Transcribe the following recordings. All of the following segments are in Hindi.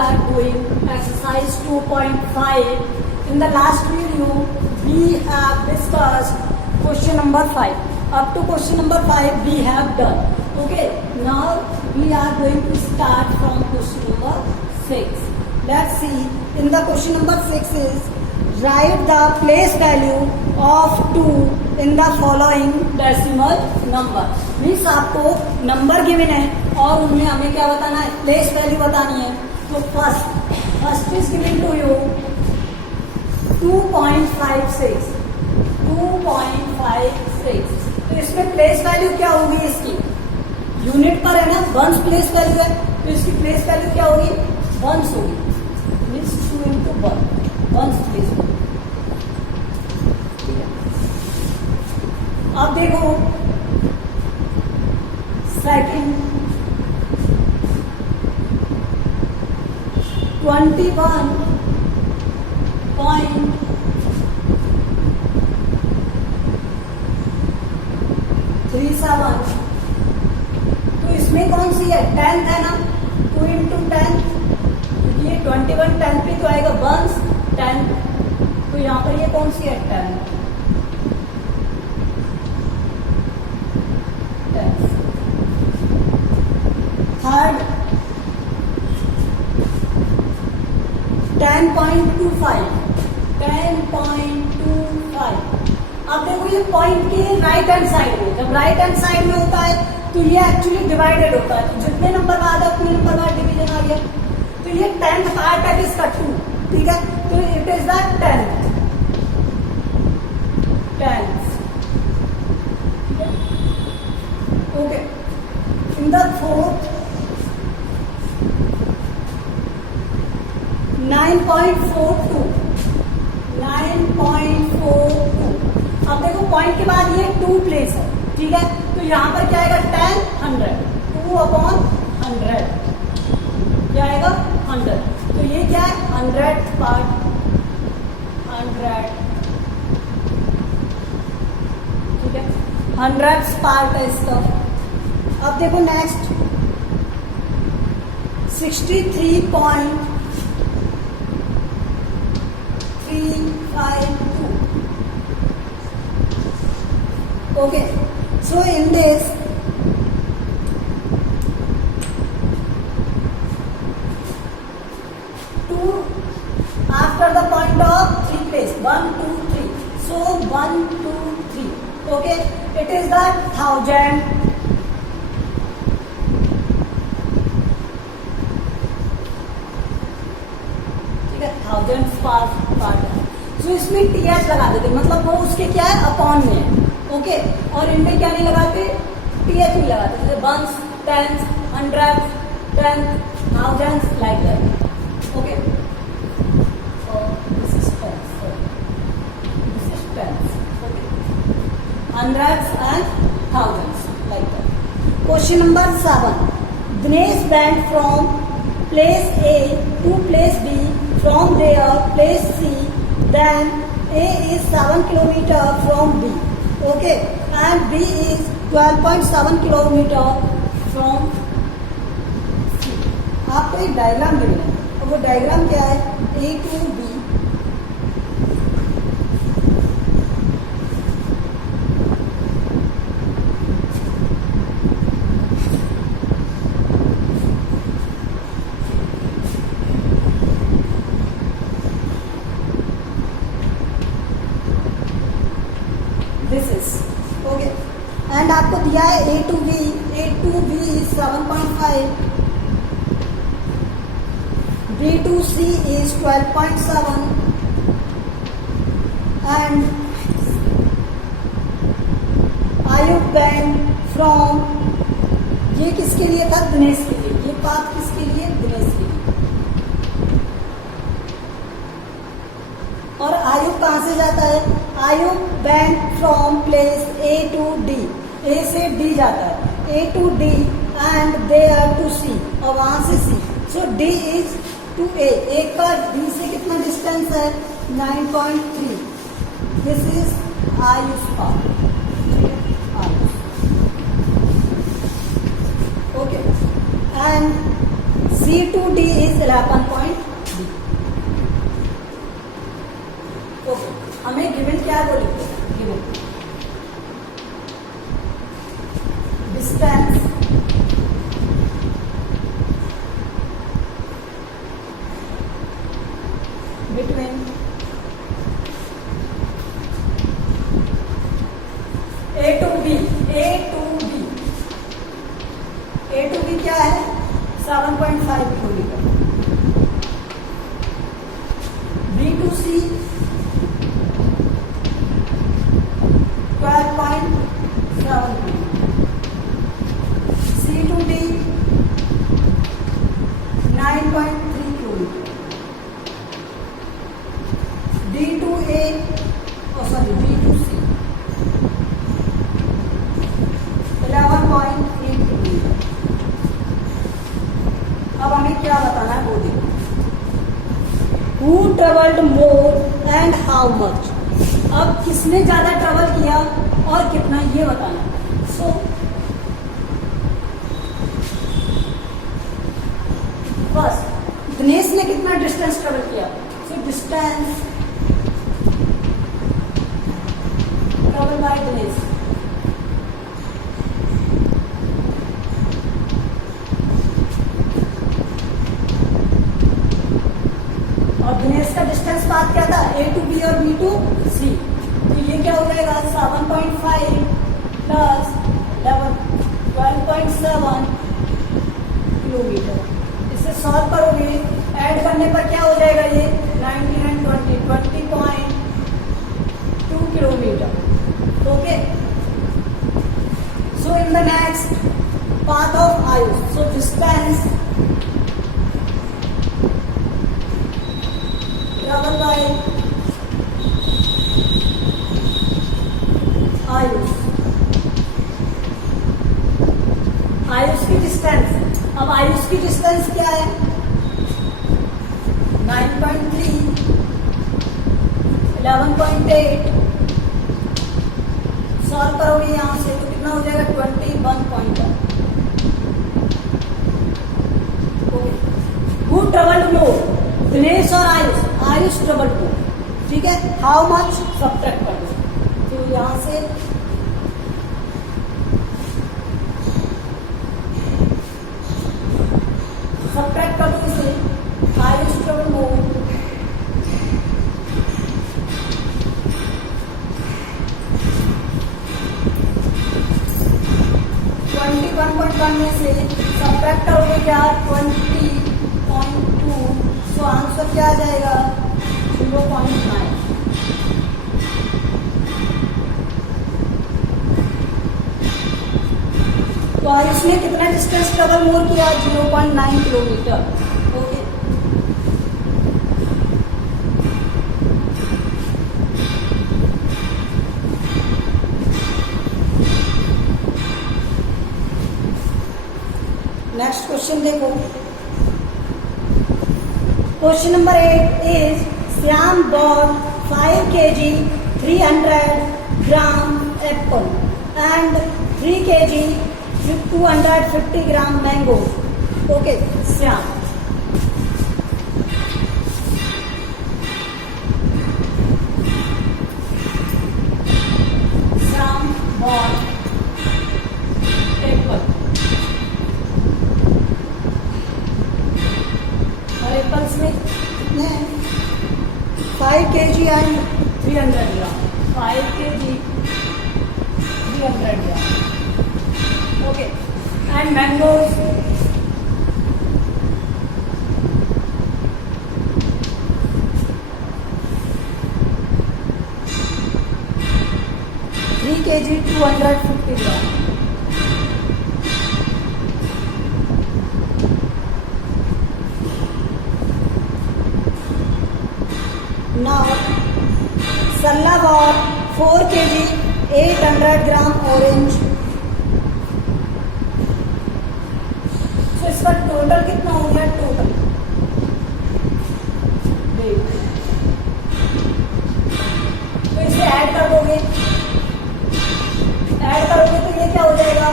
are doing exercise 2.5. In the last video, we have discussed question number 5. Up to question number 5 we have done. Okay, now we are going to start from question number 6. Let's see. In the question number 6 is write the place value of 2 in the following decimal number. Means आपको नंबर गिवन है और उनमें हमें क्या बताना है, प्लेस वैल्यू बतानी है. तो first is given to you 2.56. तो इसमें प्लेस वैल्यू क्या होगी, इसकी यूनिट पर है ना, वंस प्लेस वैल्यू है, तो इसकी प्लेस वैल्यू क्या होगी, वंस होगी. Means 2 into 1 ones place value. अब देखो सेकंड 21.37. तो इसमें कौन सी है, 10 है ना, 2 into 10. ये 21 10 पे तो आएगा वंस 10. तो यहाँ पर ये कौन सी है, 10. थर्ड 10.25. अब देखो ये पॉइंट के राइट हैंड साइड में, जब राइट हैंड साइड में होता है तो ये एक्चुअली डिवाइडेड होता है. तो जितने नंबर बाद है उतने नंबर बाद डिवीजन आ गया. तो ये 10th पार्ट है इसका 2. ठीक है, तो it is the 10th. Okay, in the fourth 9.42. अब देखो पॉइंट के बाद ये 2 प्लेस है. ठीक है, तो यहाँ पर क्या आएगा, 10 100. 2/100 क्या आएगा, 100. तो ये क्या है, 100th पार्ट. 100. ठीक है, 100th पार्ट है इसका. अब देखो next 63.352. Okay, so in this two after the point of 3 place 1 2 3, so 1 2 3. Okay, it is the 1000. ठीक है, 1000th पार्ट है. सो इसमें टीएच लगा देते, मतलब वो उसके क्या है, अपॉन में है. ओके, और इनमें क्या नहीं लगाते, टीएच नहीं लगाते. जैसे ones, tens, 100, 10, 1000 like that. Okay, this is tens. This is tens. Okay, 100s and 1000s like that. Question number 7. Dinesh went from place A to place B. From there, place C. Then A is 7 kilometer from B. Okay, and B is 12.7 kilometer from C. आपको एक डायग्राम मिलेगा, और वो डायग्राम क्या है, A to B. This is okay, and आपको दिया है A to B. A to B is 7.5. B to C is 12.7. and Ayub went from, ये किसके लिए था, दिनेश के लिए. ये पाथ किसके लिए, दिनेश के लिए. और आयुब कहाँ से जाता है, Ayub went from place A to D. A से D जाता है, A to D and there to C, और वहां से C. So D is to A. A का D से कितना डिस्टेंस है, 9.3. This is Ayush path. Ayush. Okay. And C C2D is 11.3. Okay, हमें गिवन क्या बोली? Given distance between A to B क्या है? 7.5 kilometre. B to C 12.7 kilometre. C to D 9.3 kilometre. D to A B to C 11.8 kilometre. अब हमें क्या बताना है वो देखो. Who traveled more and how much? अब किसने ज्यादा ट्रेवल किया और कितना, ये बताना है. सो फर्स्ट दिनेश ने कितना डिस्टेंस ट्रेवल किया? So distance travel by Dinesh. Dinesh का डिस्टेंस पाथ क्या था? A to B और B to C. तो ये क्या हो जाएगा? 7.5 प्लस 12.7 किलोमीटर. इसे सॉल्व करोगे, ऐड करने पर क्या हो जाएगा? ये 19 and 20.2 kilometre. Okay, so in the next path of Ayush, so distance travel by Ayush. Ayush की डिस्टेंस, अब आयुष की डिस्टेंस क्या है? 9.3 11.8. सॉल्व करोगे यहां से तो कितना हो जाएगा? 21.1. ओके, हु ट्रेवल्ड मोर? दिनेश और आयुष. आयुष ट्रेवल्ड मोर. ठीक है, हाउ मच सब्ट्रैक्ट कर दो. तो यहां से सब्ट्रैक्ट कर दो इसे. आयुष ट्रेवल्ड मोर 21.1 में से सब्ट्रैक्ट करोगे क्या? 20.2. तो आंसर क्या आ जाएगा? 0.9. तो आयुष ने कितना डिस्टेंस ट्रेवल मोर किया? 0.9 किलोमीटर. ओके, नेक्स्ट क्वेश्चन देखो. Question number 8 is Shyam bought 5 kg 300 gram apple and 3 kg 250 gram mango. Okay, Shyam. Shyam bought apple. और एप्पल्स में कितने हैं? 5 kg and 300 gram. 5 kg 300 gram. Okay, and mangoes 3 kg 250 gram. Now, Sarla bought 4 kg 800 gram orange. So इसका टोटल कितना हो गया? टोटल तो इसे ऐड कर दोगे. ऐड करोगे तो ये क्या हो जाएगा?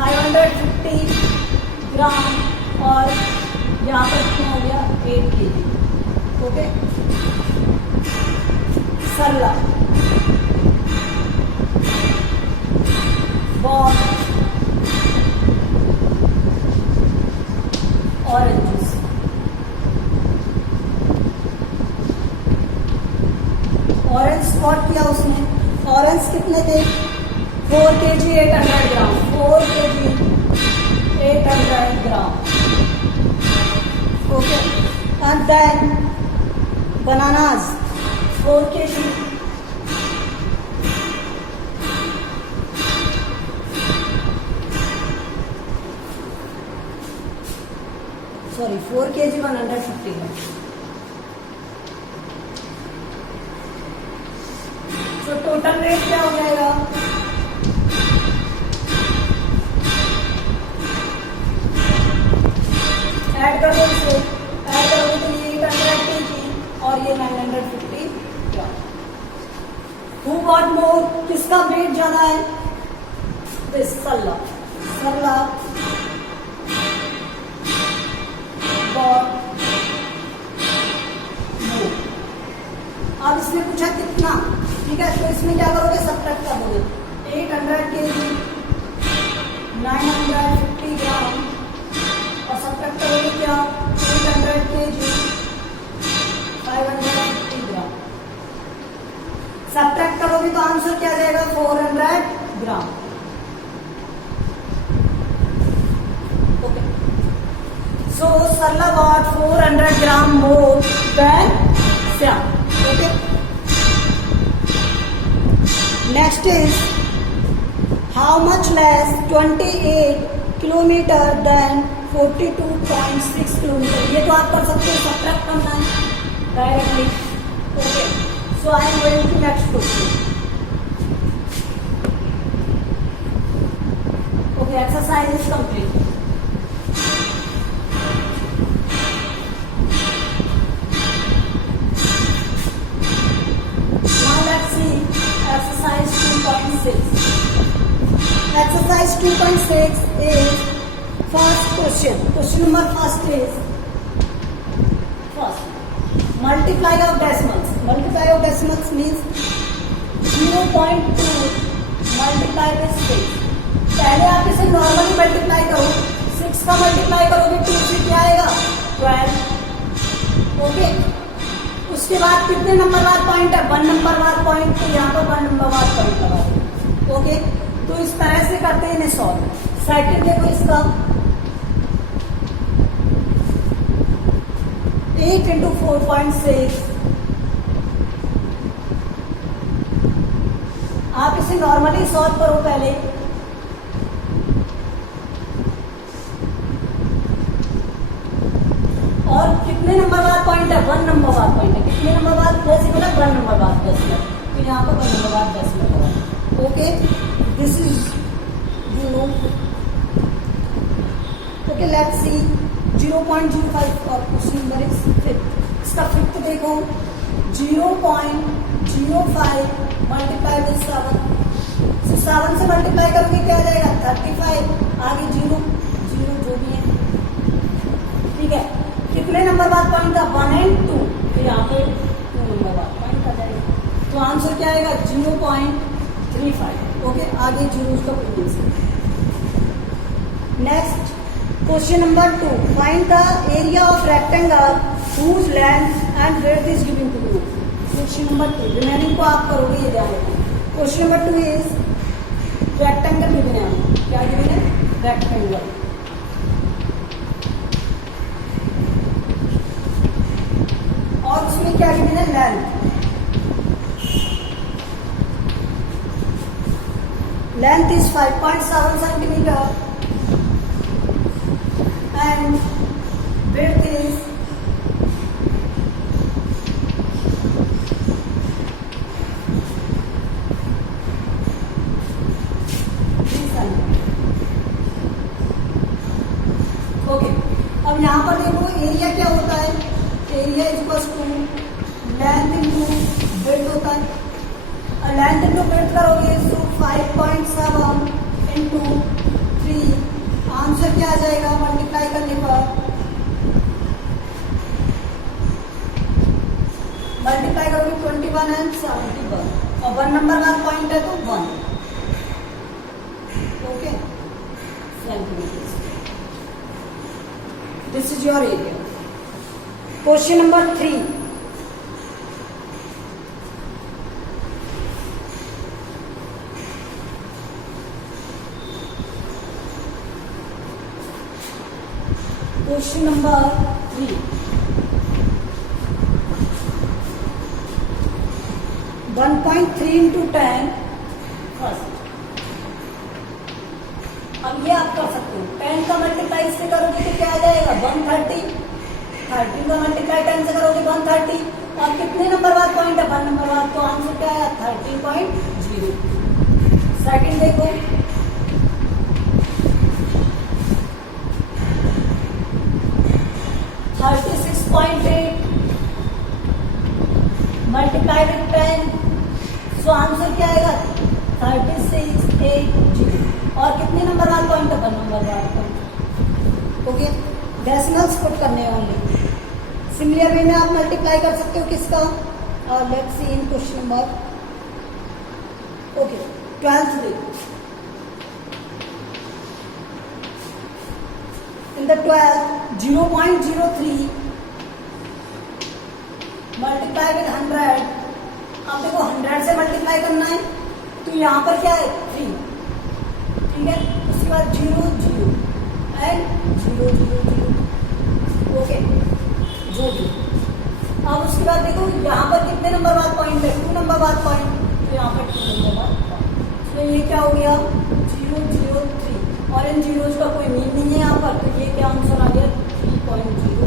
550 ग्राम और यहाँ पर कितना हो गया 8 kg। Okay, Sarla bought oranges। Orange spot किया उसने, ऑरेंज कितने थे 4 kg 800 gram, 4 kg 800 gram. Okay, and then bananas 4 kg, sorry 4 kg 150 gram. तो टोटल रेट क्या हो जाएगा, ऐड कर दो इसे, ऐड करोगे तो ये 800 kg और ये 950 ग्राम। हु गॉट मोर, किसका वेट ज्यादा है, this Sarla, Sarla got more. अब इसने पूछा कितना, ठीक है, तो इसमें क्या करोगे सब्ट्रैक्ट कर दोगे, 800 kg 950 ग्राम और सब्ट्रैक्ट करोगे क्या 800 kg 550 ग्राम। सब्ट्रैक्ट करोगे तो आंसर क्या जाएगा 400 gram. Okay, so Sarla got 400 gram more than Shyam. Okay, next is how much less 28 kilometre than 42.6 kilometre. ये तो आप कर सकते हो, सब्ट्रैक्ट करना है directly. Okay, so I am going to next question. Okay, exercise is complete. Exercise 2.6. Exercise 2.6 is first question. Question number first is first multiply of decimals. Multiply of decimals means 0.2 multiply with 6. पहले आप इसे नॉर्मली मल्टीप्लाई करो, 6 का मल्टीप्लाई करोगे 2 से क्या आएगा 12। ओके, उसके बाद कितने नंबर बाद पॉइंट है 1 नंबर बाद पॉइंट, तो यहाँ पर 1 नंबर बाद पॉइंट लगा दो। ओके, तो इस तरह से करते हैं इन्हें सॉल्व। सेकंड देखो इसका 8 into 4.6, आप इसे नॉर्मली सॉल्व करो पहले। और कितने नंबर बाद पॉइंट है 1 नंबर बाद पॉइंट है, कितने नंबर बाद जैसे बोला 1 नंबर बाद 10 है, तो यहाँ पर 1 नंबर बाद 10 लगा। Okay, this is you know. Okay, let's see 0.05 और क्वेश्चन नंबर इज फिफ्थ। इसका फिफ्थ देखो 0.05 मल्टीप्लाई विद 7। 7 से मल्टीप्लाई करोगे क्या आ जाएगा 35, आगे 0 0 जो भी है, ठीक है। कितने नंबर बाद पॉइंट था 1 and 2, तो यहाँ पे 2 नंबर बाद पॉइंट आ जाएगा, तो आंसर क्या आएगा 0.35। ओके, आगे 0 का previous. Next question number 2, find the area of rectangle whose length and breadth is given to you। Question number 2 remaining को आप करोगे, ये ध्यान रखना। Question number 2 is rectangle given है, क्या गिवन है रेक्टेंगल। और उसमें क्या गिवन है length. Length is 5.7 centimetre and width is 3 centimetre. Okay, अब यहाँ पर देखो एरिया क्या होता है, area is equal to length into width होता है। लेंथ इंटू विड्थ करोगे तो 5.7 इंटू 3, आंसर क्या आ जाएगा मल्टीप्लाई करने पर एंड 71 और 1 नंबर बाद पॉइंट है तो 1. Okay, centimetre. This is your area. Question number 3. Question number 3. 1.3 into 10 first. अब ये आप कर सकते हो. 10 का मल्टीप्लाई इससे करोगे तो क्या आ जाएगा 130. 13 का मल्टीप्लाई 10 से करोगे 130. और कितने नंबर बाद पॉइंट है 1 नंबर बाद, तो आंसर क्या आया 13.0. सेकंड देखो, 36.8 मल्टीप्लाई विथ 10, सो आंसर क्या आएगा 3680. और कितने नंबर बाद पॉइंट है 1 नंबर बाद पॉइंट. ओके, डेसिमल्स पुट करने होंगे. सिमिलर वे में आप मल्टीप्लाई कर सकते हो किसका. Let's see in question number. Okay, 12th देखो. In the 12, 0.03 multiply with 100. अब देखो 100 से मल्टीप्लाई करना है तो यहाँ पर क्या है 3. ठीक है, उसके बाद 0 0 एंड 0 0 0. ओके, जो भी. अब उसके बाद देखो यहाँ पर कितने नंबर बाद पॉइंट है 2 नंबर बाद पॉइंट, तो यहाँ पर 2 नंबर बाद पॉइंट. तो ये क्या हो गया 0 0 3. और इन जीरोज का कोई मीन नहीं है यहाँ पर, तो ये क्या आंसर आ गया 3.0.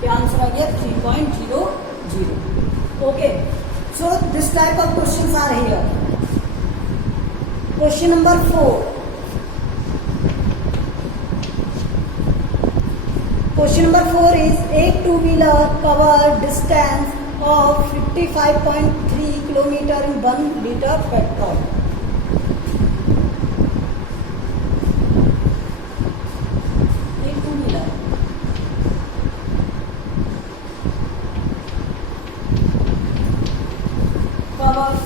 क्या आंसर आ गया 3.00. Okay, so this type of questions are here. Question number 4. Question number 4 is a two-wheeler covered distance of 55.3 kilometer in 1 liter petrol. covers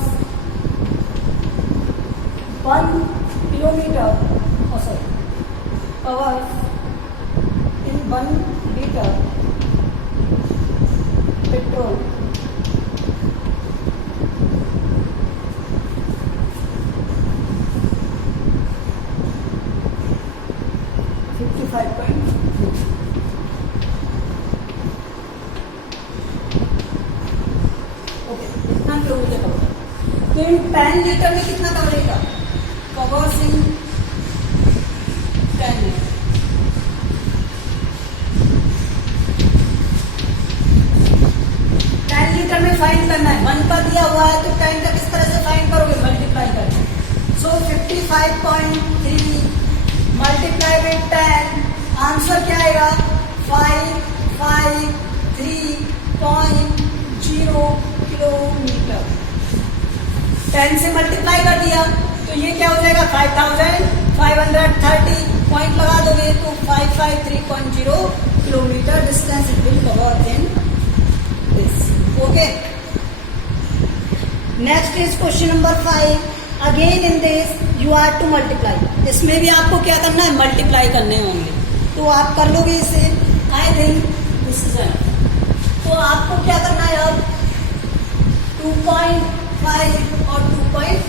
1 kilometer, covers in 1 liter petrol. तो इन 10 लीटर में कितना कवरेगा कवर्स इन 10 लीटर. में फाइंड करना है. 1 का दिया हुआ है तो 10 का किस तरह से फाइंड करोगे मल्टीप्लाई करके. सो 55.3 मल्टीप्लाई विद 10, आंसर क्या आएगा 553.0 किलोमीटर. 10 से मल्टीप्लाई कर दिया तो ये क्या हो जाएगा 5530. पॉइंट लगा दोगे तो 553.0 kilometre distance it will cover in this. Okay, next is question number 5. Again in this you are to multiply. इसमें भी आपको क्या करना है मल्टीप्लाई करने होंगे, तो आप कर लोगे इसे. I think this is enough. तो आपको क्या करना है अब 2.5 और 2.5